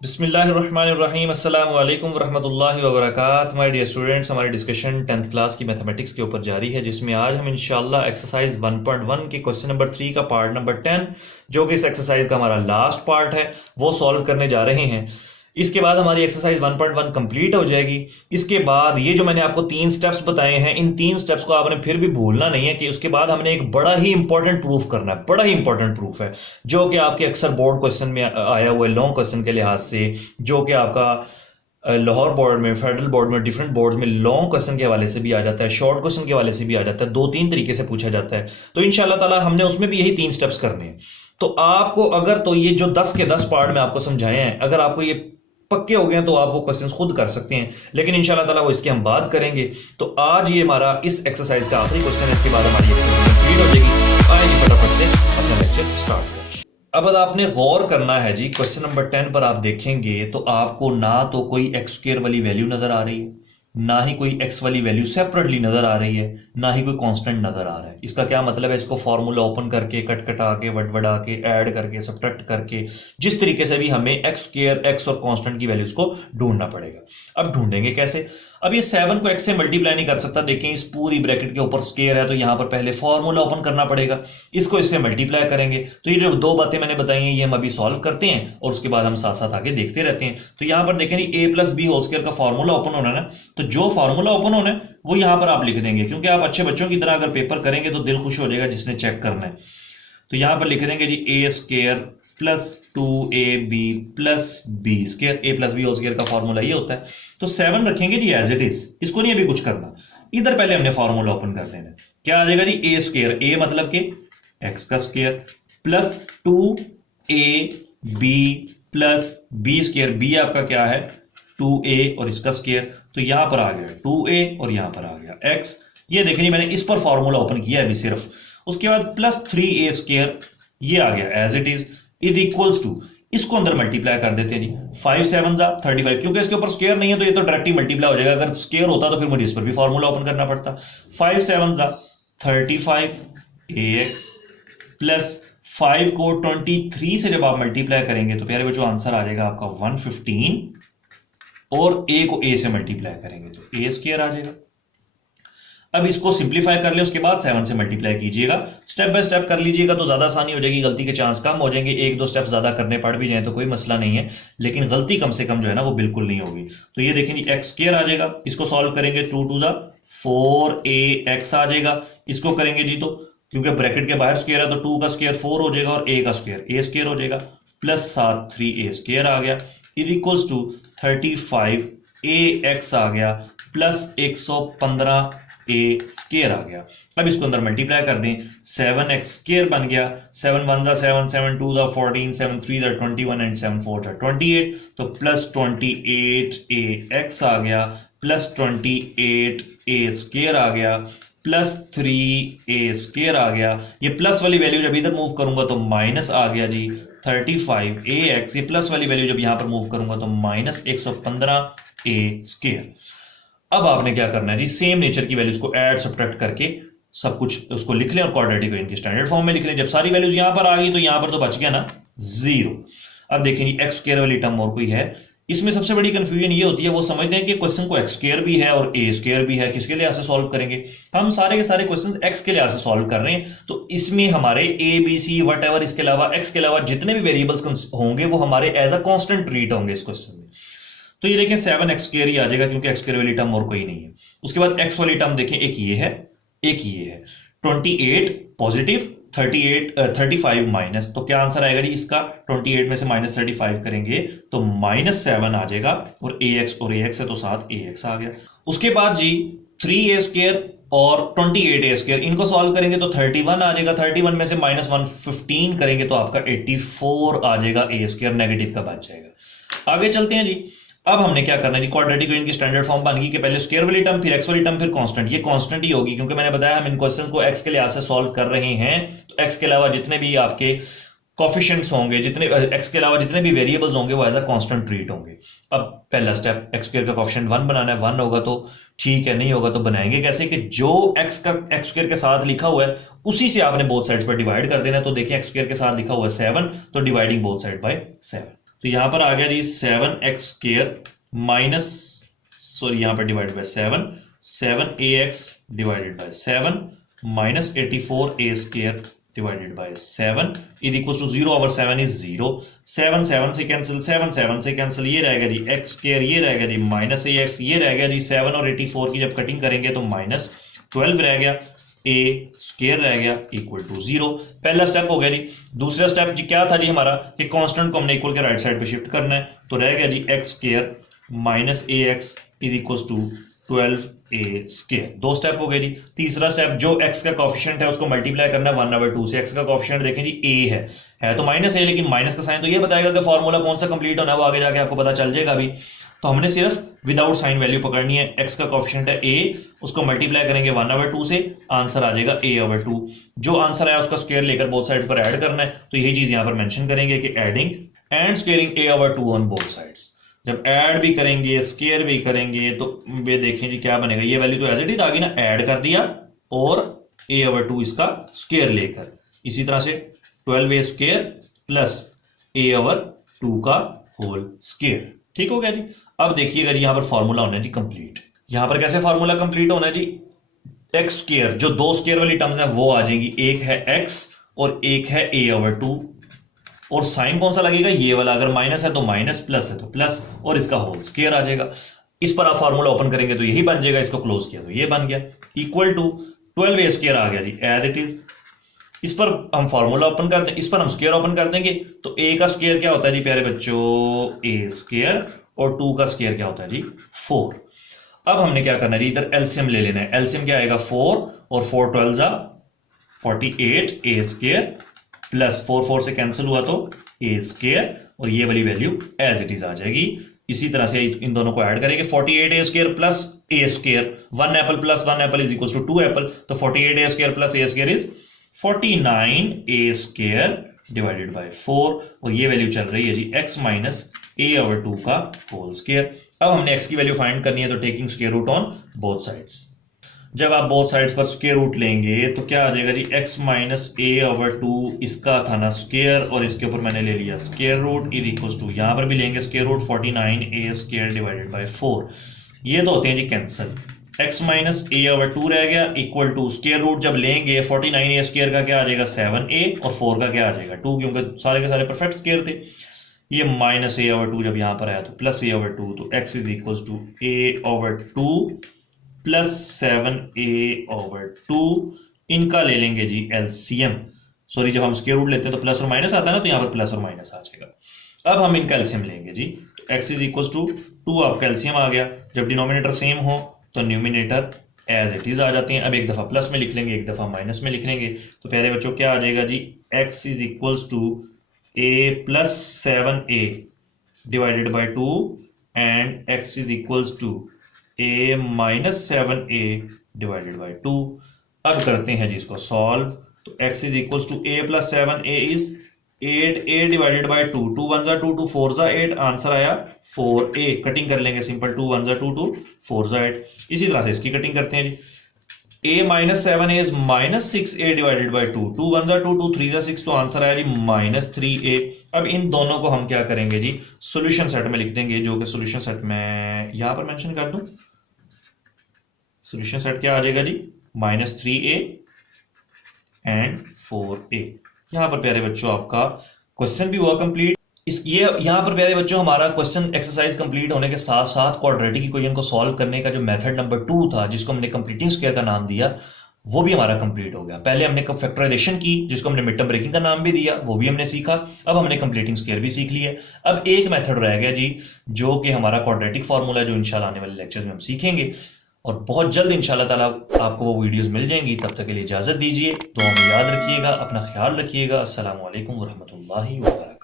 बिस्मिल्लाहिर्रहमानिर्रहीम अस्सलामु अलैकुम वरहमतुल्लाहि वबरकातुहू। माय डियर स्टूडेंट्स, हमारी डिस्कशन 10th क्लास की मैथमेटिक्स के ऊपर जारी है, जिसमें आज हम इंशाल्लाह एक्सरसाइज 1.1 के क्वेश्चन नंबर 3 का पार्ट नंबर 10, जो कि इस एक्सरसाइज का हमारा लास्ट पार्ट है, वो सॉल्व करने जा रहे हैं। इसके बाद हमारी एक्सरसाइज 1.1 कंप्लीट हो जाएगी। इसके बाद ये जो मैंने आपको 3 स्टेप्स बताए हैं, इन 3 स्टेप्स को आपने फिर भी भूलना नहीं है कि उसके बाद हमने एक बड़ा ही इंपॉर्टेंट प्रूफ करना है। बड़ा ही इंपॉर्टेंट प्रूफ है जो कि आपके अक्सर बोर्ड क्वेश्चन में आया हुआ है, लॉन्ग क्वेश्चन के लिहाज से, जो कि आपका लाहौर बोर्ड में, फेडरल बोर्ड में, डिफरेंट बोर्ड में लॉन्ग क्वेश्चन के हवाले से भी आ जाता है, शॉर्ट क्वेश्चन के हवाले से भी आ जाता है, 2-3 तरीके से पूछा जाता है। तो इंशाल्लाह ताला हमने उसमें भी यही 3 स्टेप्स करने हैं। तो आपको अगर तो ये जो 10 के 10 पार्ट में आपको समझाए हैं, अगर आपको ये पक्के हो गए तो आप वो क्वेश्चंस खुद कर सकते हैं, लेकिन इंशाल्लाह ताला वो इसकी हम बात करेंगे। तो आज ये हमारा इस एक्सरसाइज का आखिरी क्वेश्चन है, इसके बाद हमारी एक्सरसाइज कंप्लीट हो जाएगी। आइए फटाफट से अपना लेक्चर स्टार्ट करें। अब आपने गौर करना है जी, क्वेश्चन नंबर 10 पर आप देखेंगे तो आपको ना तो कोई एक्स स्क्वायर वाली वैल्यू नजर आ रही है, ना ही कोई एक्स वाली वैल्यू सेपरेटली नजर आ रही है, ना ही कोई कांस्टेंट नजर आ रहा है। इसका क्या मतलब है? इसको फॉर्मूला ओपन करके, कट कटा के, वडवड़ा के, ऐड करके, सब्ट्रैक्ट करके, जिस तरीके से भी हमें एक्स स्क्वायर, एक्स और कांस्टेंट की वैल्यूज को ढूंढना पड़ेगा। अब ढूंढेंगे कैसे? अब ये 7 को एक्स से मल्टीप्लाई नहीं कर सकता। देखें, इस पूरी ब्रैकेट के ऊपर स्क्वायर है, तो यहां पर पहले फॉर्मूला ओपन करना पड़ेगा, इसको इससे मल्टीप्लाई करेंगे। तो ये जो 2 बातें मैंने बताई हैं, ये हम अभी सॉल्व करते हैं और उसके बाद हम साथ साथ आगे देखते रहते हैं। तो यहां पर देखें, ए प्लस बी होल स्क्वायर का फॉर्मूला ओपन होना है ना, तो जो फॉर्मूला ओपन होना है वो यहां पर आप लिख देंगे, क्योंकि आप अच्छे बच्चों की तरह अगर पेपर करेंगे तो दिल खुश हो जाएगा जिसने चेक करना है। तो यहां पर लिख देंगे जी A square plus 2ab plus B square, A plus B whole square का फॉर्मूला ये होता है। तो 7 रखेंगे जी एज इट इज, इसको नहीं अभी कुछ करना। इधर पहले हमने फॉर्मूला ओपन कर देना। क्या आ जाएगा जी? ए स्क्वायर, ए मतलब कि एक्स का square, plus 2ab plus B square, B आपका क्या है? 2a और इसका स्क्वायर। तो यहां पर आ गया 2a और यहां पर आ गया x। ये देखिए, मैंने इस पर फॉर्मूला ओपन किया अभी सिर्फ। उसके बाद प्लस 3a स्क्वायर, ये आ गया as it is equals to, इसको अंदर मल्टीप्लाई कर देते हैं जी। 5 7 35, क्योंकि इसके ऊपर स्क्वायर नहीं है तो ये तो डायरेक्ट ही मल्टीप्लाई हो जाएगा। अगर स्क्वायर होता तो फिर मुझे इस पर भी फॉर्मूला ओपन करना पड़ता। 5 7 35 ax प्लस 5 को 23 से जब आप मल्टीप्लाई करेंगे तो प्यारे बच्चों आंसर आ जाएगा आपका 115, और a को a से मल्टीप्लाई करेंगे तो a स्क्वायर आ जाएगा। अब इसको सिंप्लीफाई कर ले, उसके बाद 7 से मल्टीप्लाई कीजिएगा, स्टेप बाय स्टेप कर लीजिएगा तो ज्यादा आसानी हो जाएगी, गलती के चांस कम हो जाएंगे। 1-2 स्टेप ज्यादा करने पड़ भी जाए तो कोई मसला नहीं है, लेकिन गलती कम से कम जो है ना वो बिल्कुल नहीं होगी। तो ये देखें एक्स स्क्वायर आ जाएगा, इसको सॉल्व करेंगे 2 2 4ax आ जाएगा। इसको करेंगे जी तो, क्योंकि ब्रैकेट के बाहर स्क्वायर है तो 2 का स्क्वायर 4 हो जाएगा और a का स्क्वायर a स्क्वायर हो जाएगा, प्लस 7 3a स्क्वायर आ गया इक्वल्स टू 35ax आ गया, प्लस 115 a स्क्वायर आ गया। अब इसको अंदर मल्टीप्लाई कर दें, 7x स्क्वायर बन गया, 7 1 7 7 2 14 7 3 21 एंड 7 4 28, तो प्लस 28ax आ गया, प्लस 28a स्क्वायर आ गया, प्लस 3a स्क्वायर आ गया। ये प्लस वाली वैल्यू जब इधर मूव करूंगा तो माइनस आ गया जी 35ax, ये प्लस वाली वैल्यू जब यहां पर मूव करूंगा तो माइनस 115a स्क्वायर। अब आपने क्या करना है जी? सेम नेचर की वैल्यूज को ऐड सब्ट्रैक्ट करके सब कुछ उसको लिख लें और क्वाड्रेटिक को इनके स्टैंडर्ड फॉर्म में लिख लें। जब सारी वैल्यूज यहां पर आ गई तो यहां पर तो बच गया ना 0। अब देखें जी, एक्स स्क्वायर वाली टर्म और कोई है, इसमें सबसे बड़ी कंफ्यूजन ये होती है, वो समझते हैं कि क्वेश्चन को एक्स स्क्वायर भी है और ए स्क्वायर भी है, किसके लिहाज से सॉल्व करेंगे? हम सारे के सारे क्वेश्चंस एक्स के लिहाज से सॉल्व कर रहे हैं, तो इसमें हमारे A B C whatever, इसके अलावा एक्स के अलावा जितने भी वेरिएबल्स होंगे वो हमारे एज अ कांस्टेंट ट्रीट होंगे इस क्वेश्चन में। तो ये देखें 7x स्क्वायर ही आ जाएगा, क्योंकि एक्स स्क्वायर वाली टर्म और कोई नहीं है। उसके बाद x वाली टर्म देखें, एक ये है, एक ये है। 28 पॉजिटिव, 35 माइनस, तो क्या आंसर आएगा जी इसका? 28 में से माइनस 35 करेंगे तो -7 आ जाएगा, और ax है तो साथ ax आ गया। उसके बाद जी 3a स्क्वायर और 28a स्क्वायर, इनको सॉल्व करेंगे तो 31 आ जाएगा। 31 में से -115 करेंगे तो आपका 84 आ जाएगा, a स्क्वायर नेगेटिव का बच जाएगा। आगे चलते हैं जी। अब हमने क्या करना है जी? क्वाड्रेटिक इनकी स्टैंडर्ड फॉर्म बन गई कि पहले स्क्वायर वाली टर्म, फिर एक्स वाली टर्म, फिर कांस्टेंट। ये कांस्टेंट ही होगी, क्योंकि मैंने बताया हम इन क्वेश्चन को एक्स के लिहाज से सॉल्व कर रहे हैं, तो एक्स के अलावा जितने भी आपके कोफिशिएंट्स होंगे, जितने एक्स के अलावा जितने भी वेरिएबल्स होंगे वो एज अ कांस्टेंट ट्रीट होंगे। अब पहला स्टेप, एक्स स्क्वायर का कोफिशिएंट 1 बनाना है। 1 होगा तो ठीक है, नहीं होगा तो बनाएंगे कैसे? कि जो एक्स का एक्स स्क्वायर के साथ लिखा हुआ है उसी से आपने बोथ साइड्स पर डिवाइड कर देना। तो देखिए एक्स स्क्वायर के साथ लिखा हुआ है 7, तो डिवाइडिंग बोथ साइड बाय 7। तो यहां पर आ गया जी 7x² माइनस, सॉरी यहां पर divide by 7 divided by 7 minus 84a² divided by 7 is equal to 0 over 7 is 0, 7 7 से कैंसिल, 7 7 से कैंसिल, ये रहेगा जी x², ये रहेगा जी माइनस ax, ये रहेगा जी 7 और 84 की जब कटिंग करेंगे तो माइनस 12 रह गया, a² रह गया इक्वल टू 0। पहला स्टेप हो गया जी। दूसरा स्टेप जी क्या था जी हमारा कि कांस्टेंट को हमने इक्वल के राइट साइड पे शिफ्ट करना है, तो रह गया जी x² minus ax is equal to 12a²। दो स्टेप हो गए जी। तीसरा स्टेप जो x का कोफिशिएंट है उसको मल्टीप्लाई करना है 1/2 से। x का कोफिशिएंट देखें जी a है तो माइनस a, लेकिन माइनस का साइन तो ये बताएगा कि फॉर्मूला कौन सा कंप्लीट होना है, वो आगे जाके आपको पता चल जाएगा अभी। तो हमने सिर्फ विदाउट साइन वैल्यू पकड़नी है। x का कोफिशिएंट है a, उसको मल्टीप्लाई करेंगे 1/2 से, आंसर आ जाएगा a/2। जो आंसर आया उसका स्क्वायर लेकर बोथ साइड्स पर ऐड करना है, तो यही चीज यहां पर मेंशन करेंगे कि adding and squaring a/2 on both sides. जब ऐड भी करेंगे स्क्वायर भी करेंगे तो ये देखें जी क्या बनेगा, ये वैल्यू तो एज इट इज आ गई ना, ऐड कर दिया और a/2 इसका स्क्वायर लेकर, इसी तरह से 12a² प्लस a/2 का होल स्क्वायर। ठीक हो गया जी। अब देखिएगा जी यहां पर फॉर्मूला होना है जी कंप्लीट। यहां पर कैसे फॉर्मूला कंप्लीट होना है जी, x², जो दो स्क्वायर वाली टर्म्स हैं वो आ जाएंगी, एक है x और एक है a/2, और साइन कौन सा लगेगा, ये वाला। अगर माइनस है तो माइनस, प्लस है तो प्लस, और इसका होल स्क्वायर आ जाएगा। इस पर आप फार्मूला ओपन करेंगे तो यही बन जाएगा, इसको क्लोज किया तो ये बन गया, इक्वल टू 12a² आ गया जी एज इट इज। इस पर हम फार्मूला ओपन करते हैं, इस पर हम स्क्वायर ओपन कर देंगे, तो a का स्क्वायर क्या होता है जी प्यारे बच्चों, a², और 2 का स्क्वायर क्या होता है जी 4। अब हमने क्या करना है जी, इधर एलसीएम ले लेना है। एलसीएम क्या आएगा 4 और 4 12 48 a² प्लस 4 4 से कैंसिल हुआ तो a², और ये वाली वैल्यू एज इट इज आ जाएगी। इसी तरह से इन दोनों को ऐड करेंगे, 48a² plus a², 1 apple plus 1 apple is equal to 2 apple, तो 48a² plus a² is 49a² divided by 4, और ये वैल्यू चल रही है जी x माइनस a/2 का होल स्क्वायर। अब हमने x की वैल्यू फाइंड करनी है, तो taking square root on both sides. जब आप बोथ साइड्स पर स्क्वायर रूट लेंगे तो क्या आ जाएगा जी, x माइनस a/2, इसका था ना स्क्वायर और इसके ऊपर मैंने ले लिया square root, is equal to यहां पर भी लेंगे square root 49a² divided by 4। ये तो होते हैं जी कैंसिल, x माइनस a/2 रह गया इक्वल टू स्क्वायर रूट जब लेंगे 49a² का क्या आ जाएगा 7a, और 4 का क्या आ जाएगा 2, क्योंकि सारे के सारे परफेक्ट स्क्वायर थे। ये माइनस a/2 जब यहां पर आया तो प्लस a/2, तो x is equal to a/2 plus 7a/2। इनका ले लेंगे जी एलसीएम, सॉरी जब हम स्क्वायर रूट लेते हैं तो प्लस और माइनस आता है ना, तो यहाँ पर प्लस और माइनस आ जाएगा। अब हम इनका एलसीएम लेंगे जी, तो x इज इक्वल टू 2 आपका एलसीएम आ गया। जब डिनोमिनेटर सेम हो तो न्यूमिनेटर एज इट इज आ जाते हैं। अब एक दफा प्लस में लिख लेंगे, एक दफा माइनस में लिख लेंगे, तो प्यारे बच्चों क्या आ जाएगा जी, x is equal to a plus 7a divided by 2 and x is equal to a minus 7a divided by 2। अब करते हैं जी इसको सॉल्व, तो x is equal to a plus 7a is 8a divided by 2, 2 1 2 2 4 8, answer आया 4a। Cutting कर लेंगे simple, 2 1 2 2 4 8। इसी तरह से इसकी कटिंग करते हैं जी, a minus 7a is minus 6a divided by 2, 2 1 2 2 3 6, तो आंसर आया जी माइनस 3a। अब इन दोनों को हम क्या करेंगे जी, सॉल्यूशन सेट में लिख देंगे, जो कि सॉल्यूशन सेट में यहां पर मेंशन कर दूं। सॉल्यूशन सेट क्या आ जाएगा जी, माइनस 3a एंड 4a। यहां पर प्यारे बच्चों आपका क्वेश्चन भी हुआ कंप्लीट। इस ये यहां पर प्यारे बच्चों हमारा क्वेश्चन एक्सरसाइज कंप्लीट होने के साथ साथ क्वाड्रेटिक इक्वेशन को सॉल्व करने का जो मेथड नंबर 2 था, जिसको हमने कंप्लीटिंग स्क्वायर का नाम दिया, वो भी हमारा कंप्लीट हो गया। पहले हमने फैक्टराइजेशन की, जिसको हमने मिड टर्म ब्रेकिंग का नाम भी दिया, वो भी हमने सीखा। अब हमने कंप्लीटिंग स्क्वायर भी सीख लिया। अब एक मेथड रह गया जी, जो कि हमारा क्वाड्रेटिक फार्मूला, जो इंशाल्लाह आने वाले लेक्चर्स में हम सीखेंगे, और बहुत जल्द इंशाल्लाह ताला आपको वो वीडियोस मिल जाएंगी। तब तक के लिए इजाजत दीजिए, दुआ में याद रखिएगा, अपना ख्याल रखिएगा। अस्सलामु अलैकुम वरहमतुल्लाहि वबरकातुहू।